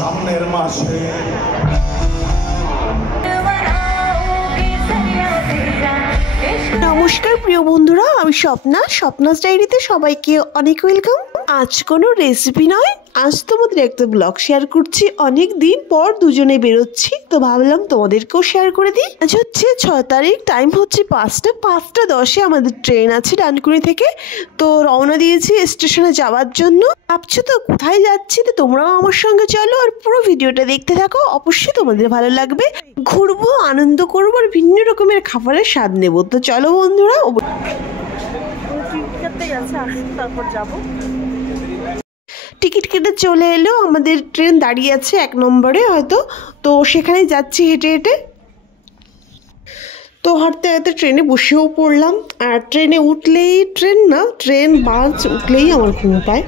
সামনের মাসে নমস্কার প্রিয় বন্ধুরা, আমি স্বপ্নাস ডায়েরিতে সবাইকে অনেক ওয়েলকাম। আজ কোনো রেসিপি নয়, আজ তোমাদের একটা ব্লগ শেয়ার করছি। অনেক দিন পর দুজনে বেরোচ্ছি, তো ভাবলাম তোমাদেরকেও শেয়ার করে দিই। আজ হচ্ছে 6 তারিখ, টাইম হচ্ছে 5:10 আমাদের ট্রেন আছে ডানকুনি থেকে। তো রওনা দিয়েছি স্টেশনে যাওয়ার জন্য। ভাবছো তো কোথায় যাচ্ছি, তো তোমরাও আমার সঙ্গে চলো আর পুরো ভিডিওটা দেখতে থাকো, অবশ্যই তোমাদের ভালো লাগবে। ঘুরবো, আনন্দ করবো আর ভিন্ন রকমের খাবারের স্বাদ নেবো। তো চলো বন্ধুরা, তারপর যাবো। টিকিট কেটে চলে এলো, আমাদের ট্রেন দাঁড়িয়ে আছে 1 নম্বরে হয়তো, তো সেখানেই যাচ্ছি হেঁটে হেঁটে। তো হাঁটতে হাঁটতে ট্রেনে বসেও পড়লাম। আর ট্রেনে উঠলেই ট্রেন বাস উঠলেই আমার ঘুম পায়।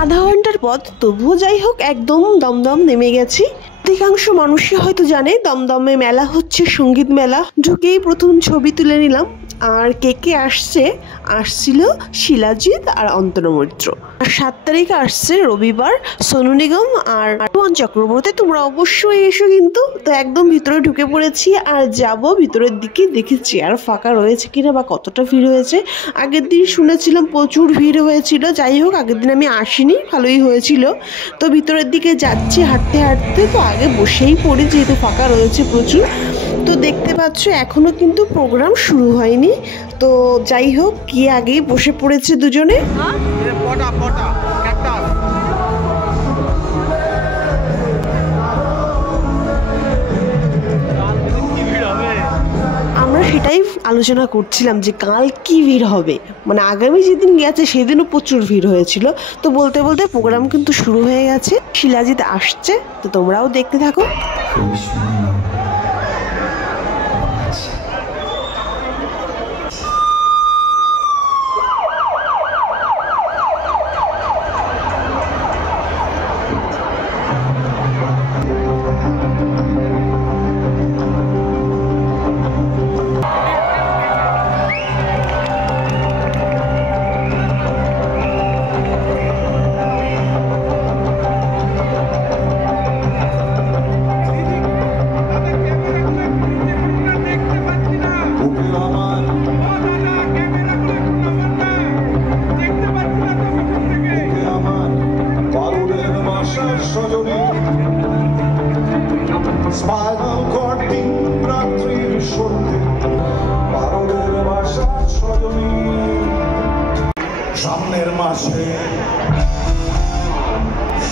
আধা ঘন্টার পথ, তবুও যাই হোক একদম দমদম নেমে গেছি। অধিকাংশ মানুষই হয়তো জানে দমদমে মেলা হচ্ছে, সঙ্গীত মেলা। ঢুকেই প্রথম ছবি তুলে নিলাম। আর কে আসছিল শিলাজিৎ আর অন্তরা মৈত্র। আর 7 তারিখে আসছে রবিবার সোনু নিগম আর রোহন চক্রবর্তী। তোমরা অবশ্যই এসো কিন্তু। তো একদম ভিতরে ঢুকে পড়েছি আর যাব ভিতরের দিকে। দেখি চেয়ার ফাঁকা রয়েছে কিনা বা কতটা ভিড় হয়েছে। আগের দিন শুনেছিলাম প্রচুর ভিড় হয়েছিল, যাই হোক আগের দিন আমি আসিনি, ভালোই হয়েছিল। তো ভিতরের দিকে যাচ্ছি হাঁটতে হাঁটতে। তো আগে বসেই পড়ি যেহেতু ফাঁকা রয়েছে প্রচুর। তো দেখতে পাচ্ছ এখনো কিন্তু প্রোগ্রাম শুরু হয়নি। তো যাই হোক গিয়ে আগেই বসে পড়েছে দুজনে। আমরা সেটাই আলোচনা করছিলাম যে কাল কি ভিড় হবে। মানে আগামী যেদিন গেছে সেদিনও প্রচুর ভিড় হয়েছিল। তো বলতে বলতে প্রোগ্রাম কিন্তু শুরু হয়ে গেছে, শিলাজিৎ আসছে। তো তোমরাও দেখতে থাকো।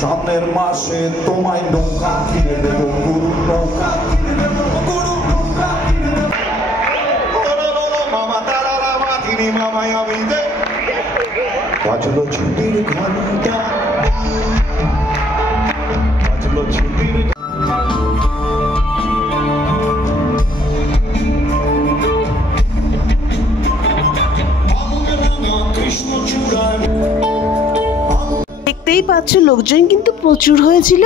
সামনের মাসে তোমায় নৌকা কিনে দেবো, গুরু নৌকা কিনে দেবো, গুরু নৌকা কিনে দেবো। মামা তারা মাথিনি মামায় আমি দে বাজলো ছুটির ঘন্টা, বাজলো ছুটির। দেখতেই পাচ্ছ লোকজন কিন্তু প্রচুর হয়েছিল।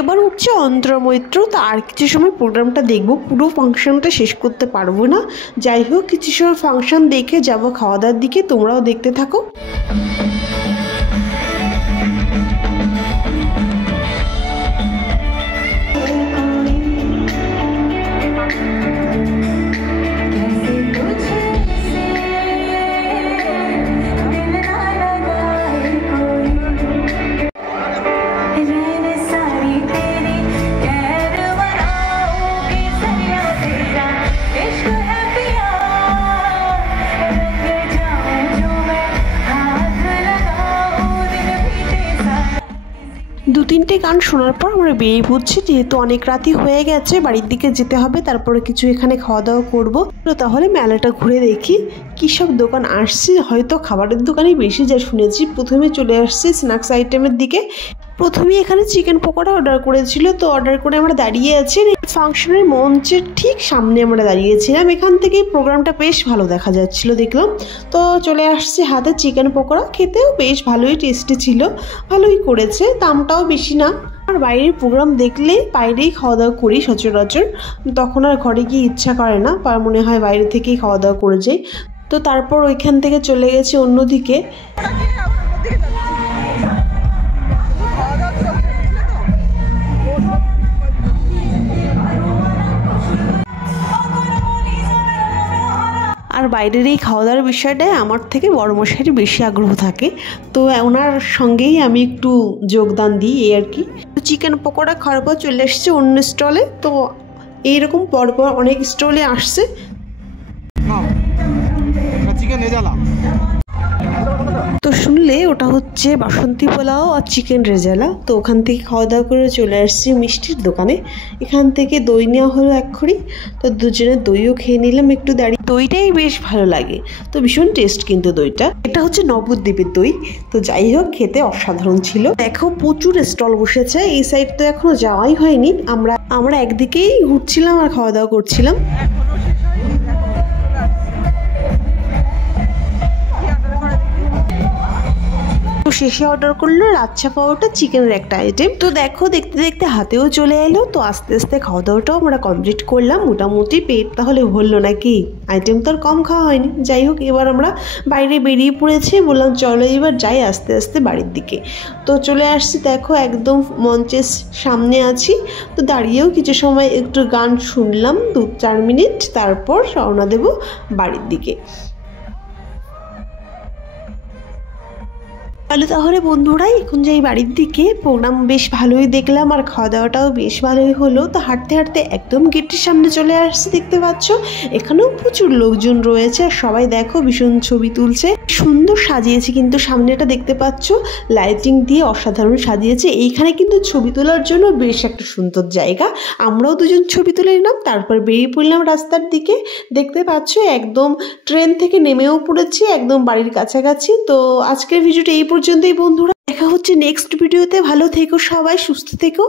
এবার উঠছে অন্তরা মৈত্র। তো আর কিছু সময় প্রোগ্রামটা দেখবো, পুরো ফাংশনটা শেষ করতে পারবো না। যাই হোক কিছু সময় ফাংশন দেখে যাব খাওয়া দাওয়ার দিকে। তোমরাও দেখতে থাকো। তিনটে গান শোনার পর আমরা বেরিয়ে পড়ছি, যেহেতু অনেক রাতই হয়ে গেছে, বাড়ির দিকে যেতে হবে। তারপরে কিছু এখানে খাওয়া দাওয়া করবো। তো তাহলে মেলাটা ঘুরে দেখি কী সব দোকান আসছে। হয়তো খাবারের দোকানই বেশি যা শুনেছি। প্রথমে চলে আসছি স্ন্যাক্স আইটেমের দিকে। প্রথমে এখানে চিকেন পকোড়া অর্ডার করেছিল, তো অর্ডার করে আমরা দাঁড়িয়ে আছি ফাংশনের মঞ্চের ঠিক সামনে আমরা দাঁড়িয়েছিলাম। এখান থেকে প্রোগ্রামটা বেশ ভালো দেখা যাচ্ছিল দেখলাম। তো চলে আসছে হাতে চিকেন পকোড়া, খেতেও বেশ ভালোই টেস্টি ছিল, ভালোই করেছে, দামটাও বেশি না। আর বাইরের প্রোগ্রাম দেখলে বাইরেই খাওয়া দাওয়া করি সচরাচর, তখন আর ঘরে গিয়ে ইচ্ছা করে না, মনে হয় বাইরে থেকেই খাওয়া দাওয়া করে যাই। তো তারপর ওইখান থেকে চলে গেছি অন্যদিকে। আর বাইরের এই খাওয়া দাওয়ার বিষয়টায় আমার থেকে বড়মশাইয়ের বেশি আগ্রহ থাকে, তো ওনার সঙ্গেই আমি একটু যোগদান দিই এই আর কি। চিকেন পকোড়া খাওয়ার পর চলে এসছে অন্য স্টলে। তো এইরকম পরপর অনেক স্টলে আসছে। তো শুনলে ওটা হচ্ছে বাসন্তী পোলাও আর চিকেন রেজালা। তো ওখান থেকে খাওয়া দাওয়া করে চলে আসছি মিষ্টির দোকানে। এখান থেকে দই নেওয়া হলো এক খড়ি, তো দুজনে দইও খেয়ে নিলাম একটু দাঁড়িয়ে। দইটাই বেশ ভালো লাগে, তো ভীষণ টেস্ট কিন্তু দইটা। এটা হচ্ছে নবদ্বীপের দই। তো যাই হোক, খেতে অসাধারণ ছিল। দেখো প্রচুর স্টল বসেছে এই সাইড, তো এখনো যাওয়াই হয়নি। আমরা একদিকেই ঘুরছিলাম আর খাওয়া দাওয়া করছিলাম। শেষে অর্ডার করলো লাচ্ছা পাউটা চিকেনের একটা আইটেম। তো দেখো দেখতে দেখতে হাতেও চলে এলো। তো আস্তে আস্তে খাওয়া দাওয়াটাও আমরা কমপ্লিট করলাম। মোটামুটি পেট তাহলে ভরলো নাকি, আইটেম তো আর কম খাওয়া হয়নি। যাই হোক, এবার আমরা বাইরে বেরিয়ে পড়েছি, বললাম চলো এবার যাই আস্তে আস্তে বাড়ির দিকে। তো চলে আসছি, দেখো একদম মঞ্চের সামনে আছি। তো দাঁড়িয়েও কিছু সময় একটু গান শুনলাম 2-4 মিনিট, তারপর রওনা দেব বাড়ির দিকে। তাহলে বন্ধুরা এখন যাই বাড়ির দিকে। প্রোগ্রাম বেশ ভালোই দেখলাম আর খাওয়া দাওয়াটাও বেশ ভালোই হলো। তো হাঁটতে হাঁটতে একদম গেটের সামনে চলে আসছে, দেখতে পাচ্ছ এখানেও প্রচুর লোকজন রয়েছে আর সবাই দেখো ভীষণ ছবি তুলছে। সুন্দর সাজিয়েছে কিন্তু সামনেটা দেখতে পাচ্ছ, লাইটিং দিয়ে অসাধারণ সাজিয়েছে। এইখানে কিন্তু ছবি তোলার জন্য বেশ একটা সুন্দর জায়গা। আমরাও দুজন ছবি তুলে নিলাম, তারপর বেরিয়ে পড়লাম রাস্তার দিকে। দেখতে পাচ্ছ একদম ট্রেন থেকে নেমেও পড়েছি একদম বাড়ির কাছাকাছি। তো আজকের ভিডিওটা এই পর্যন্তই বন্ধুরা, দেখা হচ্ছে নেক্সট ভিডিওতে। ভালো থেকো সবাই, সুস্থ থেকো।